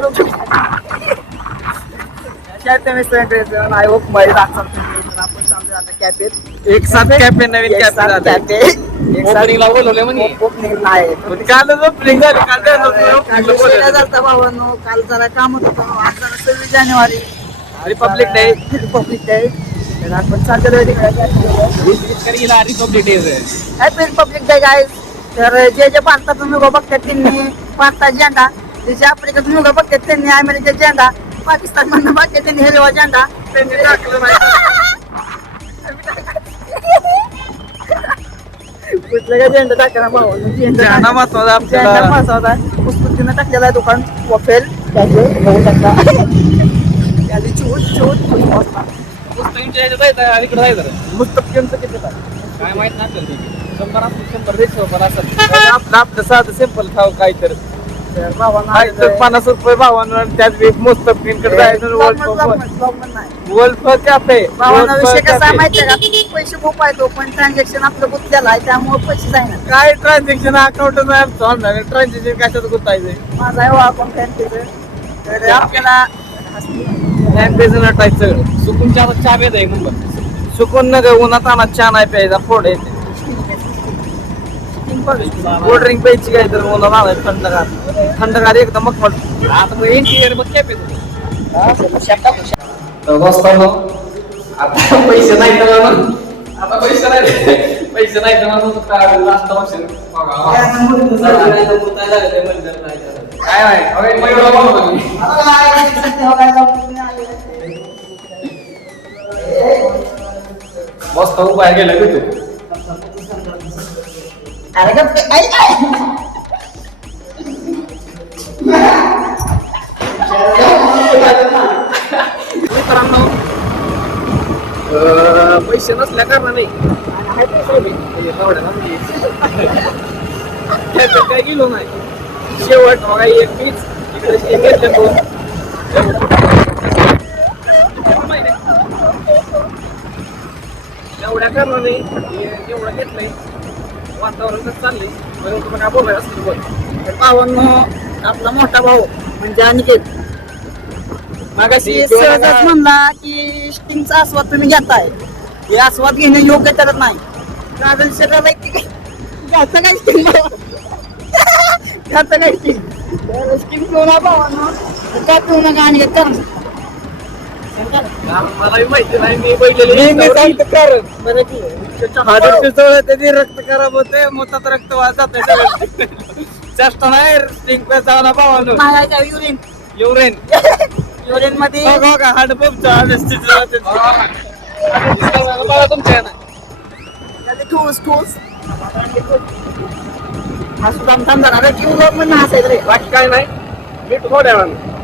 भावानो cafe mister I hope माझे आपण चालू आता कॅफे एक साथ कॅफे नवीन कॅफे कॅफे ओपनिंगला बोलवले म्हणे ओपनिंग नाही काल ओपनिंग झाली काल भावानो काल जरा काम होतं आज जरा 26 जानेवारी रिपब्लिक डे रिपब्लिक डे तर आपण चाललेलो Republic day happy Republic day guys तर जे जे भारतातून मुलं बघतात त्यांनी भारतात झेंडा जे जे आफ्रिकेतून मुलं बघतात त्यांनी अमेरिकेत झेंडा पाकिस्तान मधून बघतात त्यांनी हिरवा झेंडा त्यांनी टाकलं कुठलं काय झेंडा टाकला भाऊ झेंडा महत्वाचा आपल्याला झेंडा महत्वाचा पुस्तकीनं टाकलेला आहे दुकान वॉफेल बघू शकता त्याची चूत चूत पुस्तकांच्या ह्याच्यात जायचं इकडे जायचं मुस्तकीमचं किती काय माहित नसेल 100 असेल 100 100 असेल आपलं साधं सिंपल खाऊ काय तर भावांना 50 रुपये भावानं त्यात मुस्तफीनकडे जायचं वर्ल्ड कॅफे भावांना विषय कसा माहितीये का पैसे खूप आहे तो पण ट्रान्झॅक्शन आपलं गुंतलेलं आहे त्यामुळे पैसे जाईना काय ट्रान्झॅक्शन अकाउंट ट्रान्झॅक्शन कशात गुंतायचं माझा आहे अकाउंट बँकेचं तर आपल्याला बँकेचं नटायचं सुकून चहा पेत आहे नंबर सुकून न उन्हात आणत चहा नाही प्यायचा फोड येते कोल्ड ड्रिंक प्यायची काय तर उन्हात आणायचं थंडगार एकदम मग आता मग इंटिरियर मग कॅफे आता पैसे नाही तर आता पैसे नाही तर लास्ट ऑप्शन काय मस्त उपाय गेला तू मित्रांनो पैसे नसल्या कारणाने काय गेलो नाही शेवट बघा एक पीस इकडे एवढ्या कारणाने एवढं घेतलंय वातावरण कसं चाललंय म्हणून तुम्हाला काय बोलायचं असतं बोल भावांनो आपला मोठा भाऊ म्हणजे अनिकेत मागाशी सहजच म्हणला की स्टिंगचा आस्वाद तुम्ही घेताय हे आस्वाद घेणे योग्य ठरत नाही कारण शरीराला घ्यायचं काय स्टिंग घ्यायचं काय स्टिंग स्टिंग घेऊ ना भावांनो काय पिऊ नका अनिकेत कर मलाही माहिती नाही मी बैठलेले कारण बरं की त्याची रक्त खराब होते मोतात रक्त वाहत चेष्टा नाही स्टिंग प्यायचा ना भावानो युरिन युरेन युरिन मध्ये हाडपंप तुमच्या ठोस ठोस हा सुद्धा थांबणार आता किंवा पण हसायचं रे बाकी काय नाही मी थोड्या वेळानं